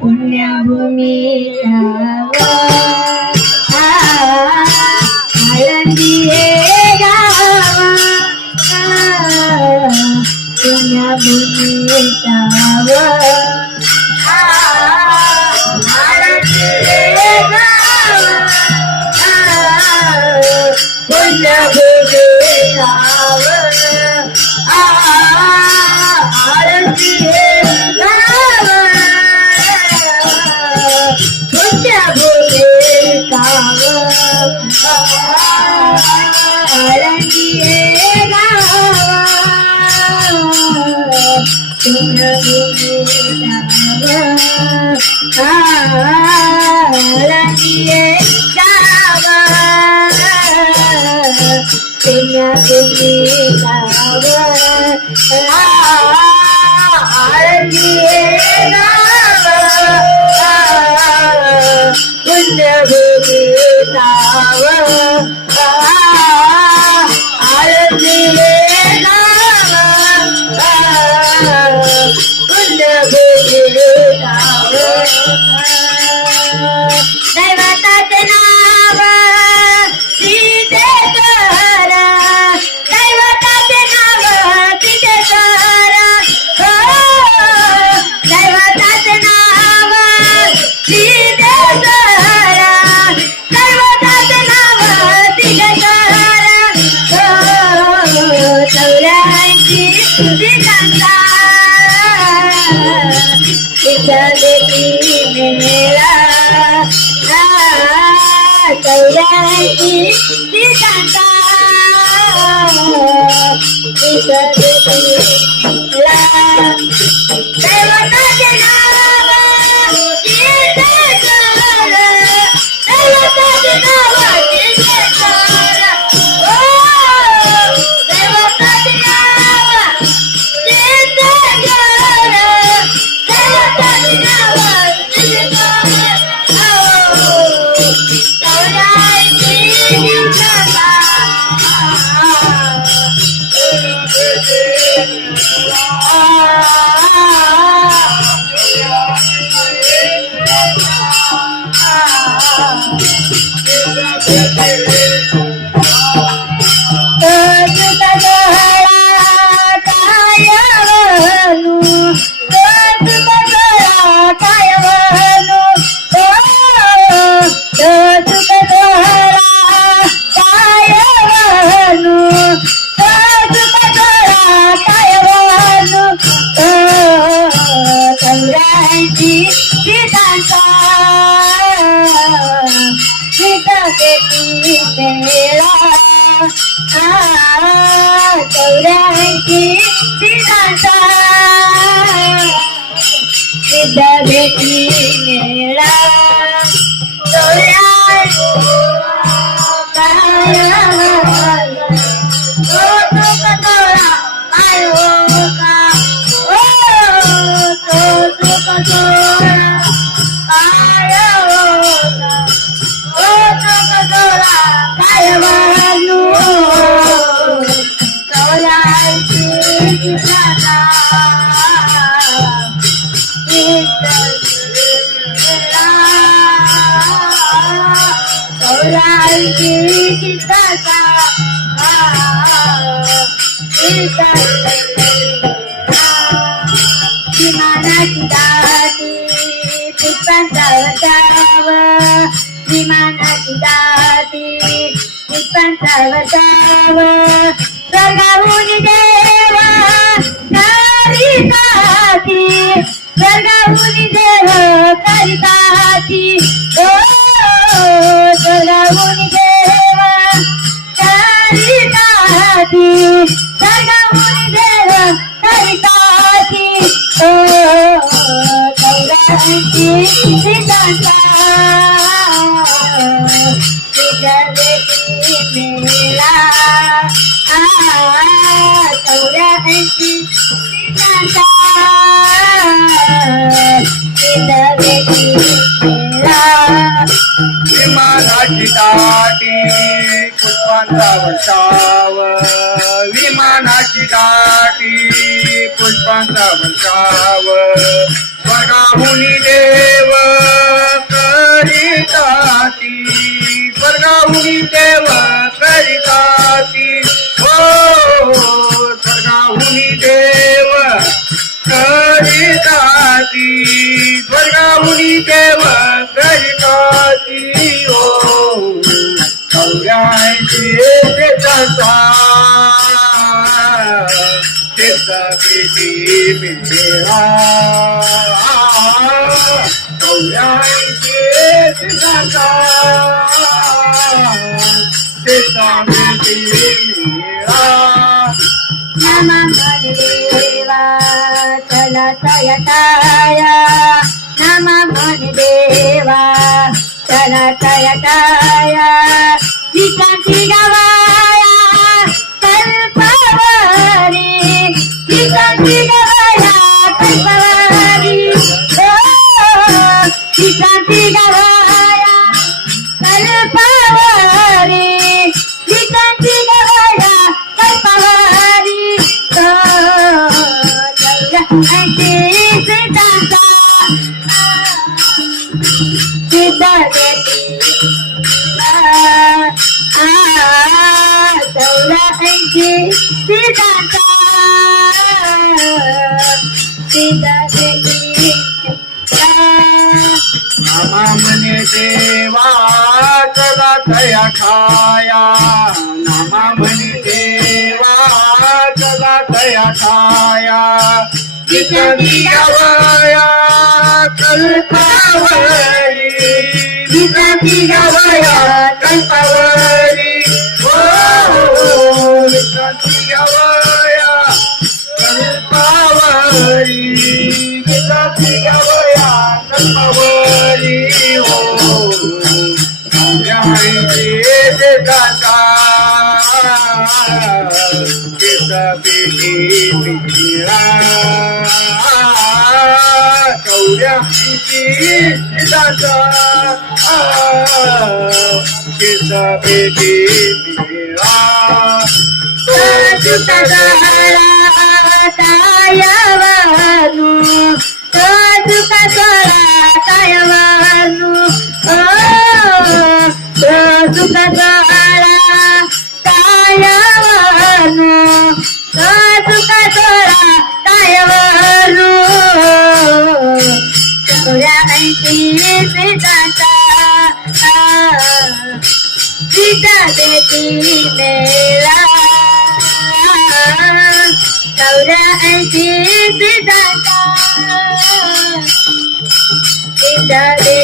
पुण्यभूमी आळंदी हे गाव पुण्यभूमी आळंदी हे गाव पुण्यभूमी आळंदी हे दैवताचे नाव सिद्धेश्वर दैवताचे नाव सिद्धेश्वर दैवताचे नाव सिद्धेश्वर दैवताचे नाव सिद्धेश्वर 84 दिवसांचा देती मेळा 84 दिवसांचा देती मेळा दैवताचे नाव सिद्धेश्वर दैवताचे नाव सिद्धेश्वर दैवताचे नाव सिद्धेश्वर दैवताचे नाव विमानाची दाटी पुष्पांचा वर्षाव विमानाची दाटी पुष्पांचा वर्षाव स्वर्गाहून देवा करिताती स्वर्गाहून देव करिताती स्वर्गाहून देव करिताती स्वर्गाहून देव करिताती चौऱ्याऐंशी सीतांचा सिद्धवेटी मेळा 84 सीतांचा सिद्धवेटी मेळा विमानाची दाटी पुष्पांचा वर्षाव विमानाची दाटी पुष्पांचा वर्षाव सिद्धांचा चित्तविधी मेळा 84 सिद्धांचा चित्तविधी मेळा नामा म्हणे देवा चला तया नामा म्हणे देवा चला तया विश्रांती गवाया कल्पवारी विश्रांती गवाया कल्पवारी विश्रांती गवाया कल्पवारी विश्रांती गवाया कल्पवारी सिद्धांचा सिद्धांती 84 सिद्धांचा सिद्धांती नामा म्हणे देवा चला तया ठाया नामा म्हणे देवा चला तया ठाया विश्रांती गवाया कल्पवारी विश्रांती गवाया कल्पवारी विश्रांती गवाया कल्पवारी विश्रांती गवाया कल्पवारी हो चित्तविधी मेळा 84 सिद्धांचा चित्तविधी मेळा तुकासारा कायवानु तुकासारा कायवानु तुकासारा कायवानु तुकासारा कायवानु 84 सिद्धांचा सिद्धांती मेळा 84 सिद्धांचा सिद्धांती